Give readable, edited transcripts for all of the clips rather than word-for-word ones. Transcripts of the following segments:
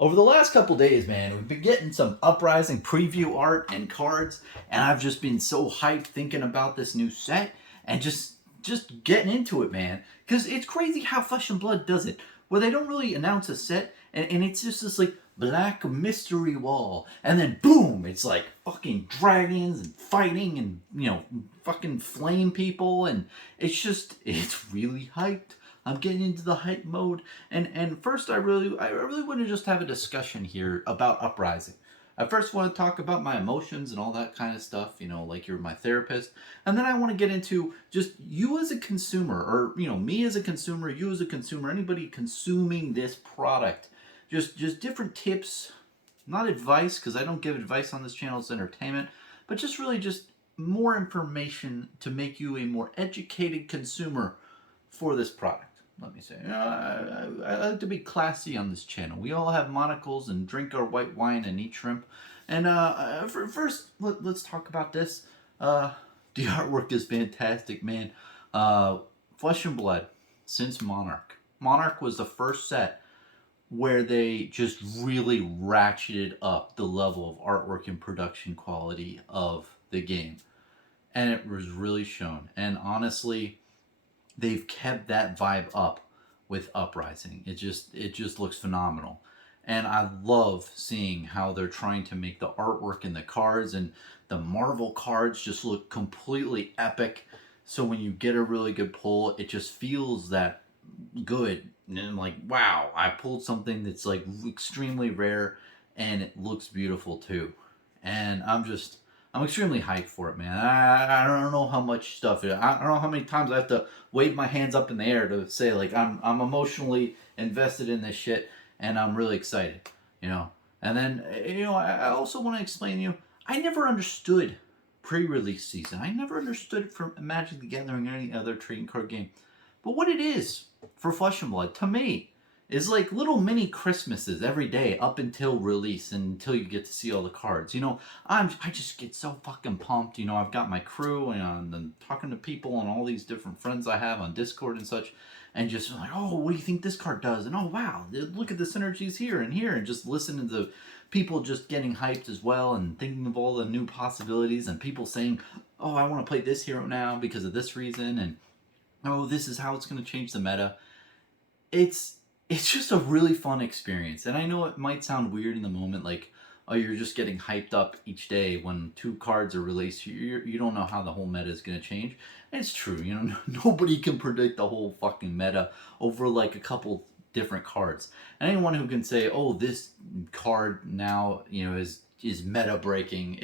Over the last couple days, man, we've been getting some Uprising preview art and cards, and I've just been so hyped thinking about this new set and just getting into it, man. Because it's crazy how Flesh and Blood does it, where they don't really announce a set, and it's just this like black mystery wall, and then boom, it's like fucking dragons and fighting and fucking flame people, and it's really hyped. I'm getting into the hype mode, and first I really want to just have a discussion here about Uprising. I first want to talk about my emotions and all that kind of stuff, like you're my therapist, and then I want to get into just you as a consumer, or me as a consumer, you as a consumer, anybody consuming this product, just different tips, not advice because I don't give advice on this channel. It's entertainment, but just more information to make you a more educated consumer for this product. Let me say, I like to be classy on this channel. We all have monocles and drink our white wine and eat shrimp. And first, let's talk about this. The artwork is fantastic, man. Flesh and Blood, since Monarch. Monarch was the first set where they just really ratcheted up the level of artwork and production quality of the game. And it was really shown. And honestly, they've kept that vibe up with Uprising. It just looks phenomenal. And I love seeing how they're trying to make the artwork and the cards and the Marvel cards just look completely epic. So when you get a really good pull, it just feels that good. And I'm like, wow, I pulled something that's like extremely rare and it looks beautiful too. And I'm extremely hyped for it, man. I don't know how much stuff. I don't know how many times I have to wave my hands up in the air to say like I'm emotionally invested in this shit, and I'm really excited, you know. And then I also want to explain to you, I never understood pre-release season. I never understood it from Magic the Gathering or any other trading card game. But what it is for Flesh and Blood to me is like little mini Christmases every day up until release and until you get to see all the cards. I just get so fucking pumped. I've got my crew and I'm talking to people and all these different friends I have on Discord and such, and just like, oh, what do you think this card does? And oh wow, look at the synergies here and here, and just listening to people just getting hyped as well and thinking of all the new possibilities and people saying, oh, I want to play this hero now because of this reason, and oh, this is how it's going to change the meta. It's just a really fun experience. And I know it might sound weird in the moment, like, oh, you're just getting hyped up each day when two cards are released. You don't know how the whole meta is going to change. And it's true, nobody can predict the whole fucking meta over like a couple different cards. And anyone who can say, oh, this card now, is meta breaking,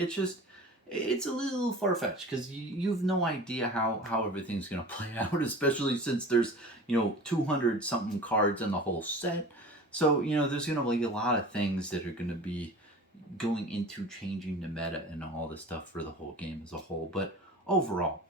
it's a little far-fetched because you've no idea how everything's going to play out, especially since there's 200 something cards in the whole set. So there's going to be a lot of things that are going to be going into changing the meta and all this stuff for the whole game as a whole. But overall,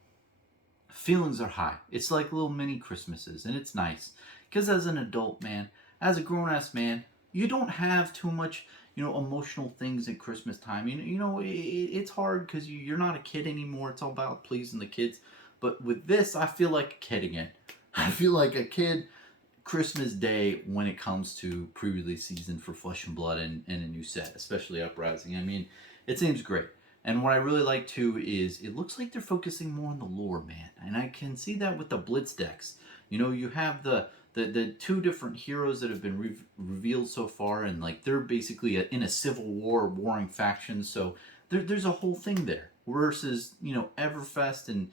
feelings are high. It's like little mini Christmases, and it's nice because as an adult man, as a grown-ass man, you don't have too much emotional things at Christmas time. It's hard because you're not a kid anymore. It's all about pleasing the kids. But with this, I feel like a kid again. I feel like a kid Christmas Day when it comes to pre-release season for Flesh and Blood and a new set, especially Uprising. I mean, it seems great. And what I really like too is it looks like they're focusing more on the lore, man. And I can see that with the Blitz decks. You have the two different heroes that have been revealed so far, and like they're basically in a civil war, warring factions. So there's a whole thing there. Versus Everfest and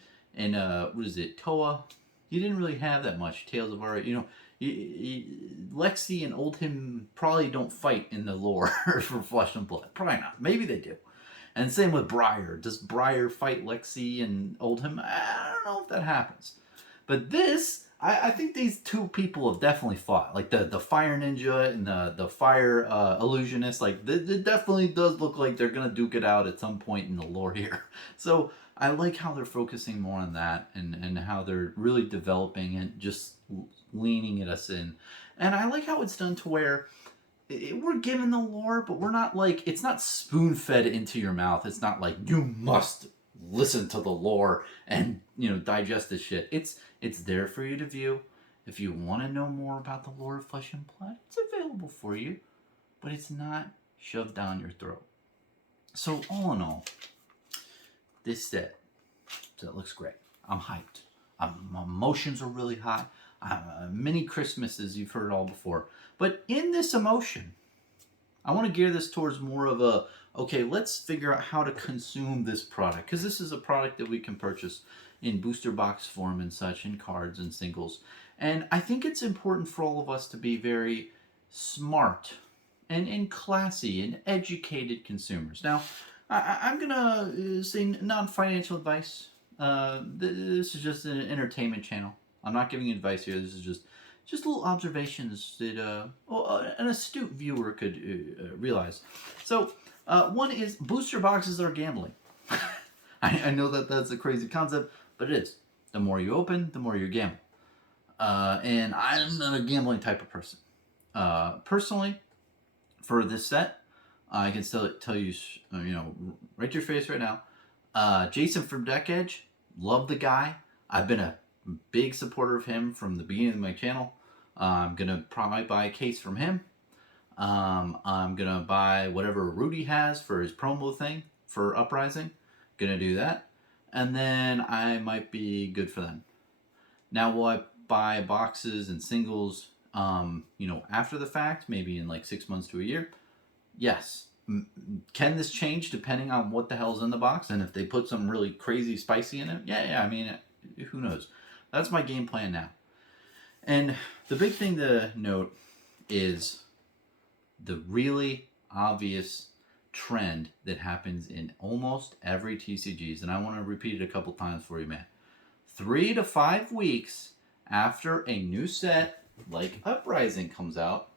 what is it, Toa? You didn't really have that much. Tales of Aria, Lexi and Oldhim probably don't fight in the lore for Flesh and Blood. Probably not. Maybe they do. And same with Briar. Does Briar fight Lexi and Oldhim? I don't know if that happens. But this, I think these two people have definitely fought. Like the fire ninja and the fire illusionist. Like it definitely does look like they're gonna duke it out at some point in the lore here. So I like how they're focusing more on that and how they're really developing and just leaning at us in. And I like how it's done to where we're given the lore, but we're not like, it's not spoon fed into your mouth. It's not like you must listen to the lore and digest this shit. It's there for you to view. If you want to know more about the lore of Flesh and Blood, it's available for you. but it's not shoved down your throat. So all in all, this set looks great. I'm hyped. My emotions are really high. Many Christmases, you've heard it all before. But in this emotion, I want to gear this towards more of a, okay, let's figure out how to consume this product. Because this is a product that we can purchase in booster box form and such, in cards and singles. And I think it's important for all of us to be very smart and classy and educated consumers. Now, I'm going to say non-financial advice. This is just an entertainment channel. I'm not giving advice here. This is just little observations that an astute viewer could realize. So, one is booster boxes are gambling. I know that that's a crazy concept, but it is. The more you open, the more you gamble. And I'm not a gambling type of person. Personally, for this set, I can still tell you, right to your face right now. Jason from Deck Edge, love the guy. I've been a big supporter of him from the beginning of my channel. I'm gonna probably buy a case from him. I'm gonna buy whatever Rudy has for his promo thing for Uprising. Gonna do that, and then I might be good for them. Now, will I buy boxes and singles? After the fact, maybe in like 6 months to a year. Yes. Can this change depending on what the hell's in the box? And if they put some really crazy spicy in it? Yeah, I mean, who knows? That's my game plan now. And the big thing to note is the really obvious trend that happens in almost every TCGs. And I want to repeat it a couple times for you, man. 3 to 5 weeks after a new set like Uprising comes out,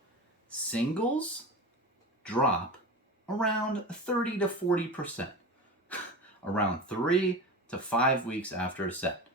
singles drop around 30 to 40%. Around 3 to 5 weeks after a set.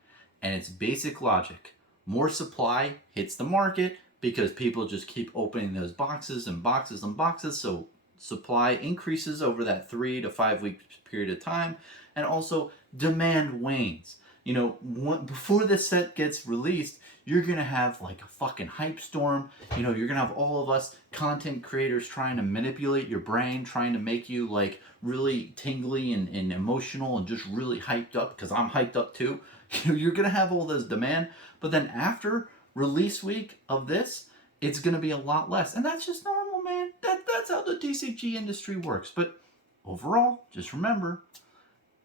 And it's basic logic. More supply hits the market because people just keep opening those boxes and boxes and boxes. So supply increases over that 3 to 5 week period of time. And also demand wanes. Before this set gets released, you're going to have like a fucking hype storm. You're going to have all of us content creators trying to manipulate your brain, trying to make you like really tingly and emotional and just really hyped up, because I'm hyped up too. You're going to have all this demand. But then after release week of this, it's going to be a lot less. And that's just normal, man. That's how the TCG industry works. But overall, just remember,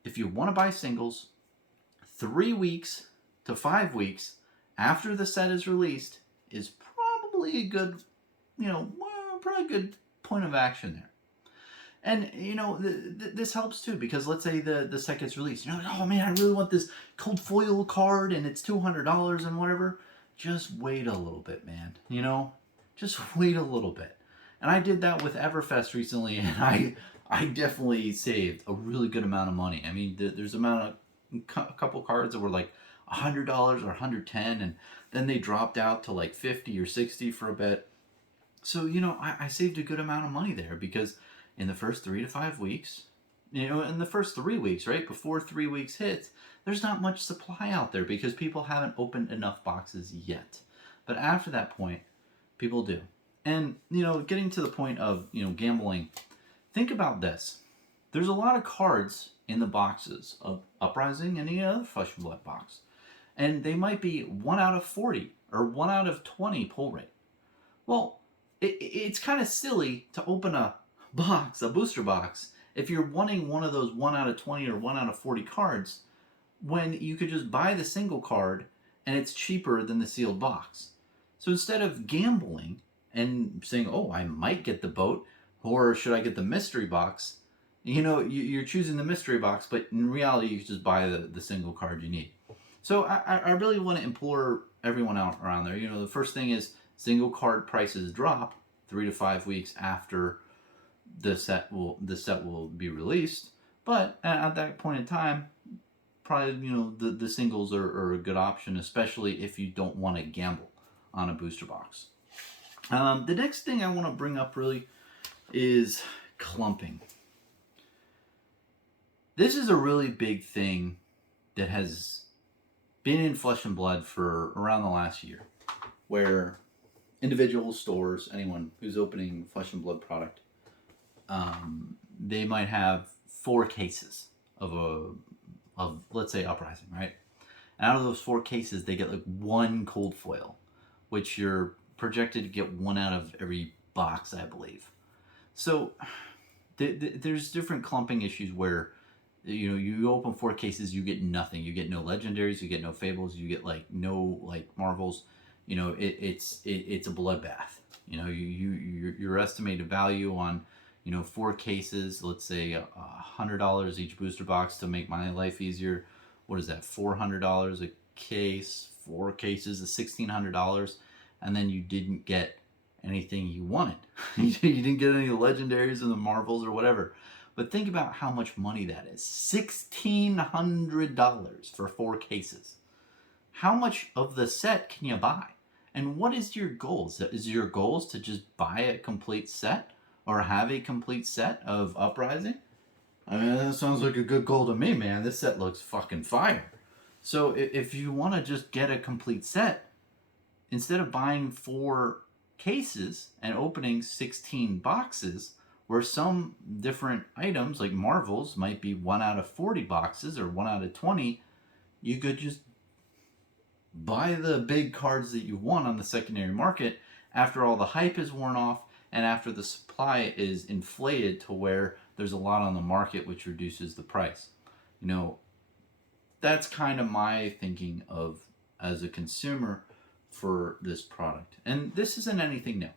if you want to buy singles, 3 weeks to 5 weeks after the set is released is probably a good, probably a good point of action there. And, this helps too, because let's say the set gets released. Oh man, I really want this cold foil card and it's $200 and whatever. Just wait a little bit, man. Just wait a little bit. And I did that with Everfest recently, and I definitely saved a really good amount of money. I mean, there's a couple cards that were like $100 or $110, and then they dropped out to like $50 or $60 for a bit. So I saved a good amount of money there, because in the first 3 to 5 weeks, in the first 3 weeks, right before 3 weeks hits, there's not much supply out there because people haven't opened enough boxes yet. But after that point, people do. And getting to the point of gambling, think about this. There's a lot of cards in the boxes of Uprising and any other Flesh and Blood box. And they might be 1 out of 40 or 1 out of 20 pull rate. Well, it's kind of silly to open a booster box, if you're wanting one of those 1 out of 20 or 1 out of 40 cards, when you could just buy the single card and it's cheaper than the sealed box. So instead of gambling and saying, oh, I might get the boat, or should I get the mystery box, you're choosing the mystery box, but in reality, you just buy the single card you need. So I really want to implore everyone out around there. The first thing is single card prices drop 3 to 5 weeks after the set will be released. But at that point in time, probably the singles are a good option, especially if you don't want to gamble on a booster box. The next thing I want to bring up really is clumping. This is a really big thing that has been in Flesh and Blood for around the last year, where individual stores, anyone who's opening Flesh and Blood product, they might have 4 cases of let's say Uprising, right? And out of those 4 cases, they get like 1 cold foil, which you're projected to get 1 out of every box, I believe. So there's different clumping issues where you open 4 cases, you get nothing. You get no legendaries, you get no fables, you get like no like marvels. It's a bloodbath. Your estimated value on 4 cases, let's say $100 each booster box to make my life easier. What is that? $400 a case. 4 cases is $1,600, and then you didn't get anything you wanted. You didn't get any legendaries or the marvels or whatever. But think about how much money that is. $1,600 for 4 cases. How much of the set can you buy? And what is your goals? Is your goals to just buy a complete set or have a complete set of Uprising? I mean, that sounds like a good goal to me, man. This set looks fucking fire. So if you want to just get a complete set, instead of buying 4 cases and opening 16 boxes, where some different items like marvels might be 1 out of 40 boxes or 1 out of 20, you could just buy the big cards that you want on the secondary market after all the hype is worn off and after the supply is inflated to where there's a lot on the market, which reduces the price. That's kind of my thinking of as a consumer for this product. And this isn't anything new.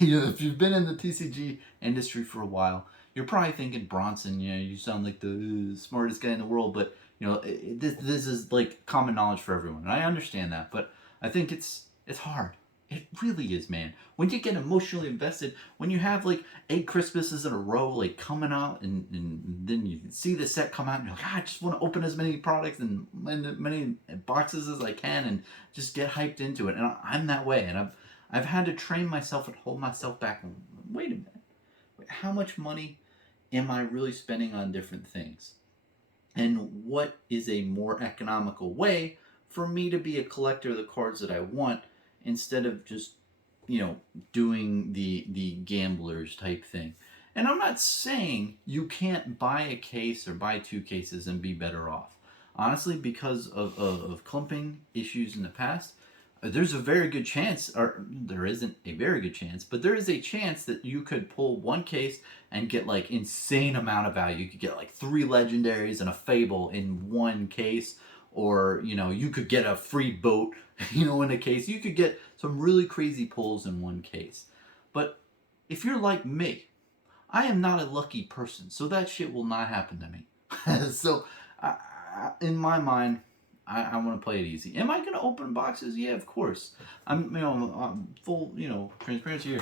If you've been in the TCG industry for a while, you're probably thinking, Bronson, you sound like the smartest guy in the world, but this is like common knowledge for everyone, and I understand that. But I think it's hard. It really is, man. When you get emotionally invested, when you have like 8 Christmases in a row like coming out, and then you see the set come out, and you're like, I just want to open as many products and many boxes as I can, and just get hyped into it. And I'm that way, and I've had to train myself and hold myself back. Wait a minute, how much money am I really spending on different things? And what is a more economical way for me to be a collector of the cards that I want, instead of just doing the gamblers type thing? And I'm not saying you can't buy a case or buy 2 cases and be better off. Honestly, because of clumping issues in the past, there's a very good chance, or there isn't a very good chance, but there is a chance that you could pull 1 case and get like insane amount of value. You could get like 3 legendaries and a fable in 1 case, or you could get a free boat in a case. You could get some really crazy pulls in 1 case. But if you're like me, I am not a lucky person, so that shit will not happen to me. So in my mind, I want to play it easy. Am I going to open boxes? Yeah, of course. I'm full, transparency here.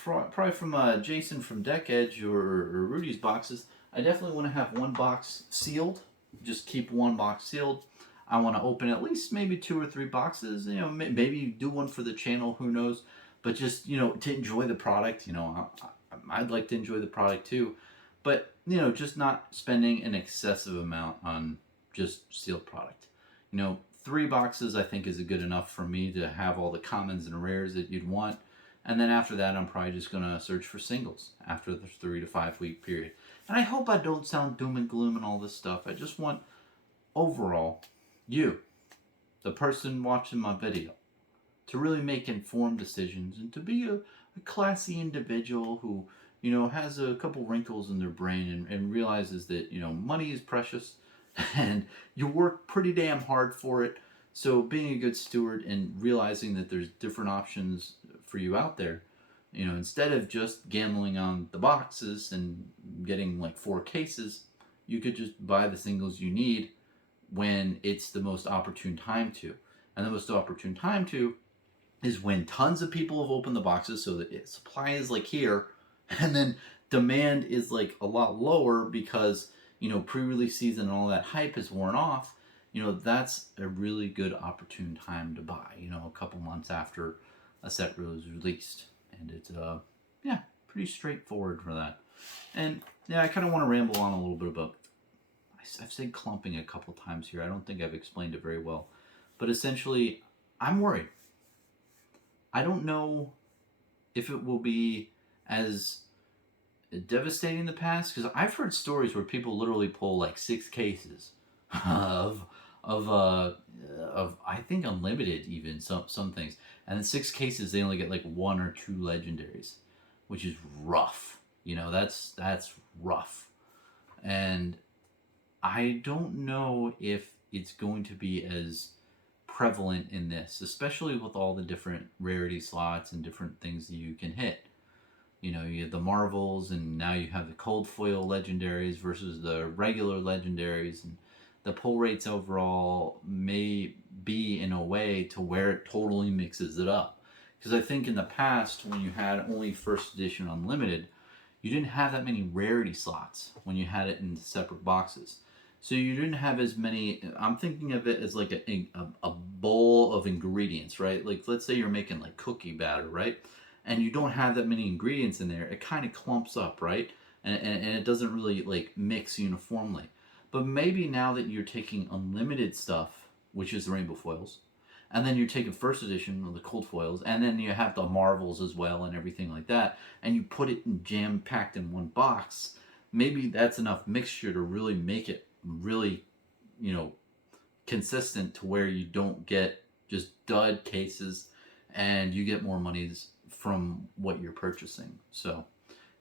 Probably from Jason from Deck Edge or Rudy's boxes, I definitely want to have 1 box sealed. Just keep 1 box sealed. I want to open at least maybe 2 or 3 boxes. Maybe do one for the channel. Who knows? But just to enjoy the product. I'd like to enjoy the product too, but just not spending an excessive amount on just sealed product. 3 boxes I think is good enough for me to have all the commons and rares that you'd want. And then after that, I'm probably just going to search for singles after the 3 to 5 week period. And I hope I don't sound doom and gloom and all this stuff. I just want, overall, you, the person watching my video, to really make informed decisions and to be a classy individual who, has a couple wrinkles in their brain and realizes that, money is precious and you work pretty damn hard for it. So being a good steward and realizing that there's different options for you out there, instead of just gambling on the boxes and getting like 4 cases, you could just buy the singles you need when it's the most opportune time to. And the most opportune time to is when tons of people have opened the boxes, so that supply is like here, and then demand is like a lot lower because pre-release season and all that hype is worn off. That's a really good opportune time to buy, a couple months after a set was released. And it's pretty straightforward for that. And I kind of want to ramble on a little bit about, I've said clumping a couple times here. I don't think I've explained it very well, but essentially I'm worried. I don't know if it will be as devastating in the past, because I've heard stories where people literally pull like 6 cases of of uh of I think unlimited, even some things, and in 6 cases they only get like 1 or 2 legendaries, which is rough. That's rough. And I don't know if it's going to be as prevalent in this, especially with all the different rarity slots and different things that you can hit. You have the Marvels, and now you have the cold foil legendaries versus the regular legendaries, and the pull rates overall may be in a way to where it totally mixes it up. Because I think in the past, when you had only first edition unlimited, you didn't have that many rarity slots when you had it in separate boxes. So you didn't have as many. I'm thinking of it as like a bowl of ingredients, right? Like, let's say you're making like cookie batter, right? And you don't have that many ingredients in there. It kind of clumps up, right? And it doesn't really like mix uniformly. But maybe now that you're taking unlimited stuff, which is the rainbow foils, and then you're taking first edition of the cold foils, and then you have the Marvels as well and everything like that, and you put it in jam packed in one box. Maybe that's enough mixture to really make it really, you know, consistent to where you don't get just dud cases, and you get more monies from what you're purchasing. So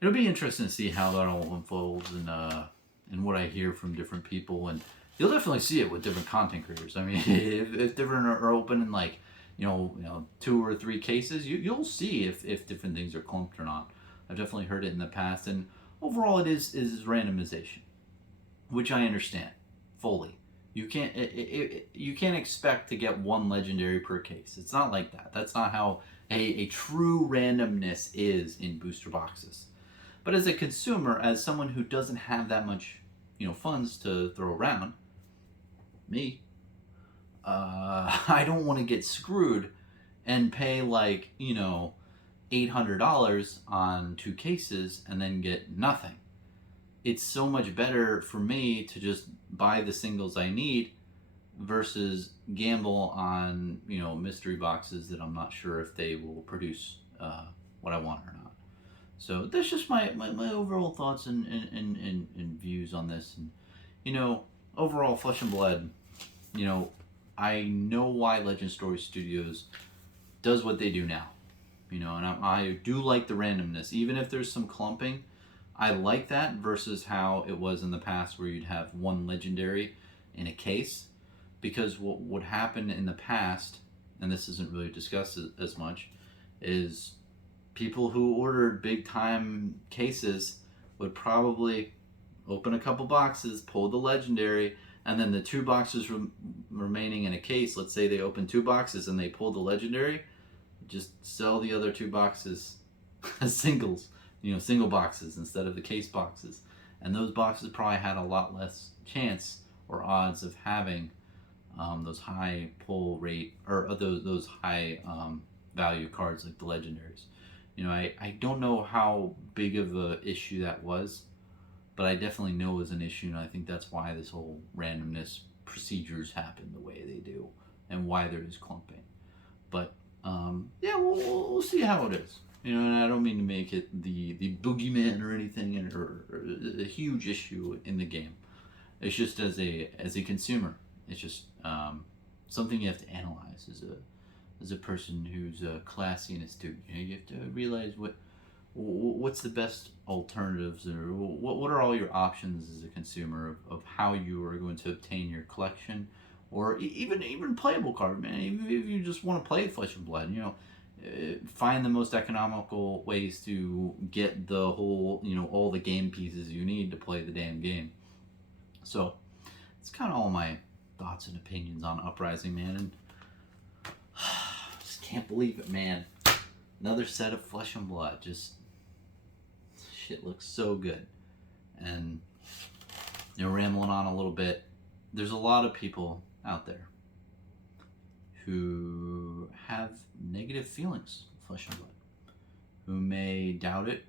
it'll be interesting to see how that all unfolds, and what I hear from different people, and you'll definitely see it with different content creators. I mean, if different are opening like 2 or 3 cases, you'll see if different things are clumped or not. I've definitely heard it in the past, and overall it is randomization, which I understand fully. You can't expect to get one legendary per case. It's not like that. That's not how a true randomness is in booster boxes. But as a consumer, as someone who doesn't have that much, funds to throw around, me, I don't want to get screwed and pay like $800 on 2 cases and then get nothing. It's so much better for me to just buy the singles I need versus gamble on mystery boxes that I'm not sure if they will produce what I want or not. So that's just my overall thoughts and views on this. And overall, Flesh and Blood, I know why Legend Story Studios does what they do now. And I do like the randomness, even if there's some clumping. I like that versus how it was in the past, where you'd have one legendary in a case. Because what would happen in the past, and this isn't really discussed as much, is people who ordered big time cases would probably open a couple boxes, pull the legendary, and then the 2 boxes remaining in a case, let's say they open 2 boxes and they pull the legendary, just sell the other 2 boxes as singles, single boxes instead of the case boxes. And those boxes probably had a lot less chance or odds of having those high pull rate, or those high value cards like the legendaries. I don't know how big of a issue that was, but I definitely know it was an issue, and I think that's why this whole randomness procedures happen the way they do, and why there is clumping. But yeah, we'll see how it is. And I don't mean to make it the boogeyman or anything, or a huge issue in the game. It's just as a consumer, it's just something you have to analyze as a person who's classy and astute. You have to realize what's the best alternatives, or what are all your options as a consumer of how you are going to obtain your collection, or even playable card, man. Even if you just want to play Flesh and Blood, find the most economical ways to get the whole, all the game pieces you need to play the damn game. So it's kind of all my thoughts and opinions on Uprising, man. And just can't believe it, man. Another set of Flesh and Blood. Just shit looks so good. And rambling on a little bit, there's a lot of people out there who have negative feelings of Flesh and Blood, who may doubt it,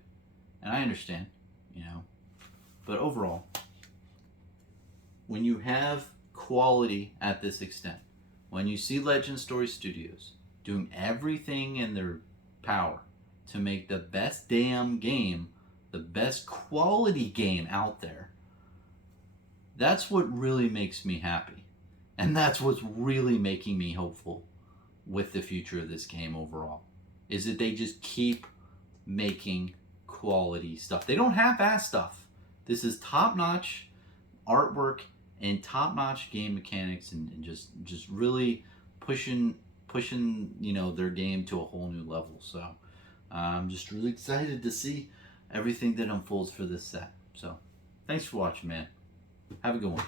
and I understand, but overall, when you have quality at this extent, when you see Legend Story Studios doing everything in their power to make the best damn game, the best quality game out there. That's what really makes me happy. And that's what's really making me hopeful with the future of this game overall. Is that they just keep making quality stuff. They don't half-ass stuff. This is top-notch artwork and top-notch game mechanics, and just really pushing their game to a whole new level. So I'm just really excited to see everything that unfolds for this set. So thanks for watching, man. Have a good one.